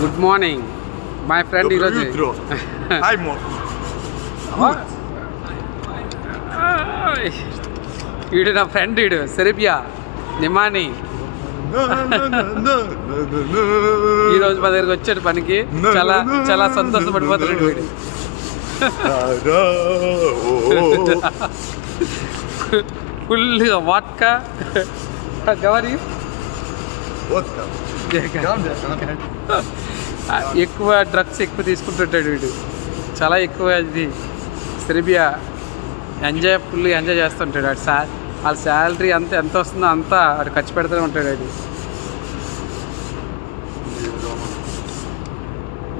Good morning my friend ఈరోజు వీడు నా ఫ్రెండ్ వీడు సెర్బియా నిమాని ఈరోజు మా దగ్గరికి వచ్చాడు పనికి చాలా చాలా సంతోషపడిపోతున్నాడు వీడు ఫుల్గా వాట్కా గవరి ఎక్కువ డ్రగ్స్ ఎక్కువ తీసుకుంటుంటాడు వీడు చాలా ఎక్కువ ఇది సెర్బియా ఫుల్ ఎంజాయ్ చేస్తుంటాడు వాడు వాళ్ళ శాలరీ ఎంత వస్తుందో అంతా వాడు ఖర్చు పెడుతూనే ఉంటాడు వాడు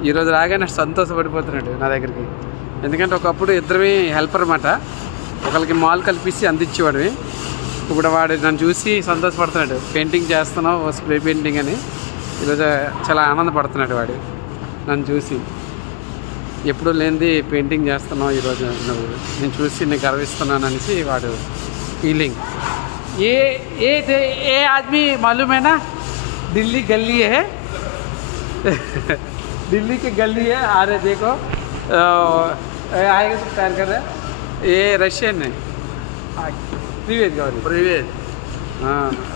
ఈరోజు రాగానే సంతోషపడిపోతున్నాడు నా దగ్గరికి ఎందుకంటే ఒకప్పుడు ఇద్దరివి హెల్పర్ అన్నమాట ఒకరికి మాల్ కల్పించి అందించేవాడు ఇప్పుడు వాడు నన్ను చూసి సంతోషపడుతున్నాడు పెయింటింగ్ చేస్తున్నావు స్ప్రే పెయింటింగ్ అని ఈరోజు చాలా ఆనందపడుతున్నాడు వాడు నన్ను చూసి ఎప్పుడు లేనిది పెయింటింగ్ చేస్తున్నావు ఈరోజు నువ్వు నేను చూసి నేను గర్విస్తున్నాను అనేసి వాడు ఫీలింగ్ ఏ ఆద్మీ మాలూమేనా ఢిల్లీ గల్లీ है दिल्ली की गली है आ रहे देखो आएगा तो प्लान कर रहे ये रशियन है привет говори Привет.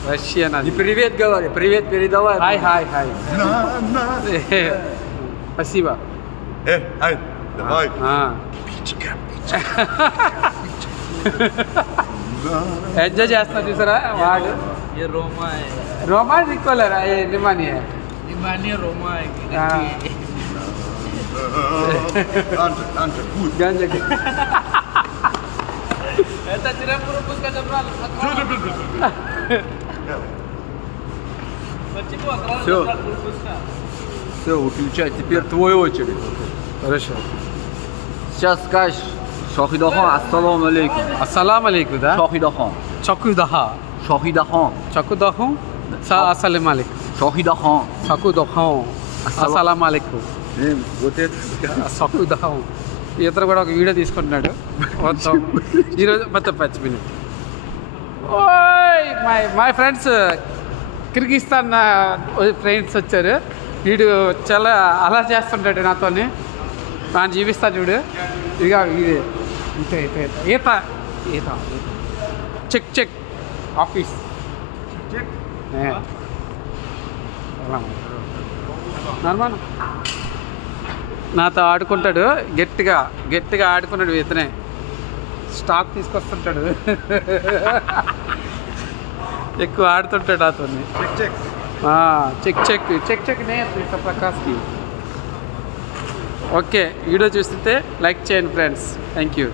रशियन Не привет говори, привет передавай. हाय спасибо Ай, давай. ఎంజాయ్ చేస్తున్నా చూసారా వాడు ये रोमा है. రోమా నికోలర్ నిమాని Dimana Roma है? Danke, gut. గంజ Это tidak perlu buka jabral. Все. Все, выключай. Теперь твоя очередь. хорошо Сейчас скажешь Shohidaxon, assalomu alaykum. assalomu alaykum da Shohidaxon. chakudaha Shohidaxon. chakudaxon assalomu alaykum Shohidaxon. chakudaxon assalomu alaykum Вот это. chakudaxon ఇతను కూడా ఒక వీడియో తీసుకుంటున్నాడు మొత్తం ఈరోజు మొత్తం పచ్చిమిని ఓయ్ మై ఫ్రెండ్స్ కిర్గిస్తాన్ ఫ్రెండ్స్ వచ్చారు వీడు చాలా అలా చేస్తుంటాడు నాతోని ನಾನು జీవిస్తాను చూడు ఇక ఇది ఈత చెక్ ఆఫీస్ నార్మల్ నాతో ఆడుకుంటాడు గట్టిగా ఆడుకున్నాడు ఇతనే స్టాక్ తీసుకొస్తుంటాడు ఎక్కువ ఆడుతుంటాడు నాతో చెక్ నేర్పిస్తా ప్రకాష్కి ఓకే వీడియో చూస్తుంటే లైక్ చేయండి ఫ్రెండ్స్ థ్యాంక్ యూ